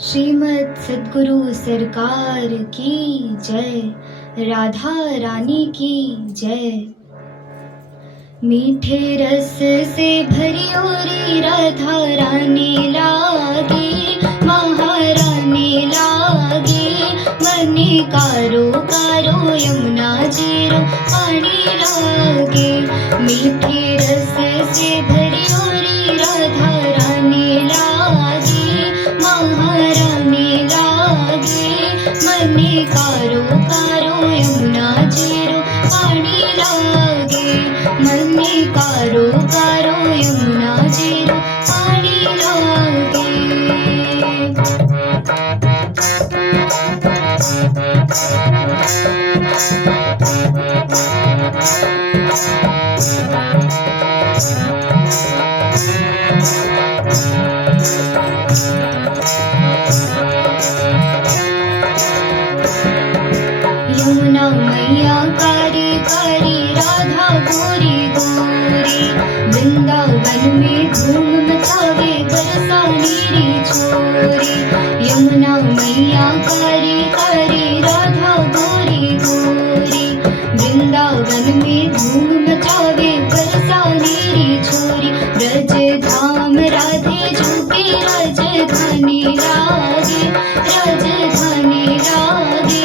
श्रीमद् सद्गुरु सरकार की जय, राधा रानी की जय। मीठे रस से भरी ओरी राधा रानी लागे, महारानी लागे। मने कारो कारो यमुना जीरो पानी लागे। मीठे रस से भरी ओरी राधा रानी लागे, महारानी लागे। मने कारो कारो यमुना जीरो पानी लागे। मने कारो कारो यमुना जीरो पानी लागे। यमुना मैया कारी कारी, राधा गोरी गोरी। वृंदावन में धूम मचावे बरसा नीरी छोरी। यमुना मैया कारी कारी, राधा गोरी गोरी। वृंदावन में धूम मचावे बरसा नीरी छोरी। ब्रज धाम राधे झूके राजधानी लागे, राजधानी लागे।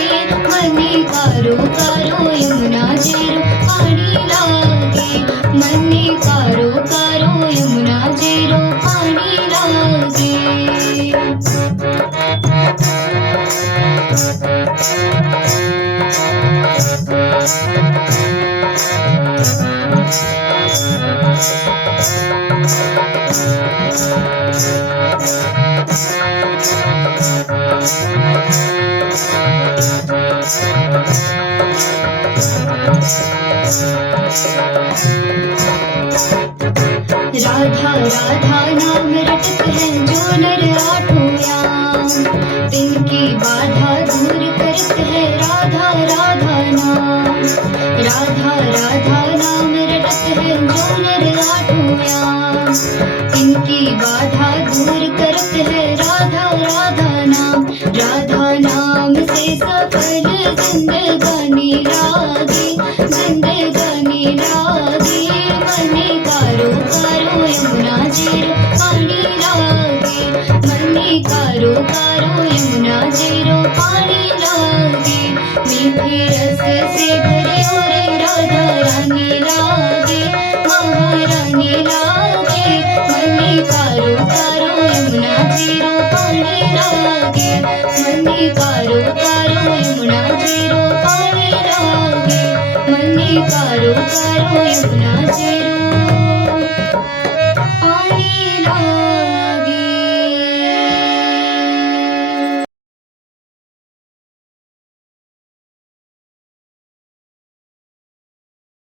मने कारो कारो यमुना जीरो पानी लागे। मने कारो कारो यमुना जीरो पानी लागे। राधा राधा नाम रटत है जो नर आठों याम। तिनकी बाधा दूर करत है राधा राधा नाम। राधा राधा नाम रटत है जो नर आठों याम। तिनकी बाधा दूर करत है राधा राधा नाम। राधा नाम से सफल जिंदगानी लागे, जिंदगानी लागे। मने कारो कारो यमुना जीरो पानी लागे। मने कारो कारो यमुना जीरो पानी लागे। मीठे रस से भरे ओरे राधा रानी लागे, महारानी लागे। मने कारो कारो यमुना जीरो पानी लागे। मने कारो कारो यमुना जीरो पानी लागे। मने कारो कारो यमुना जीरो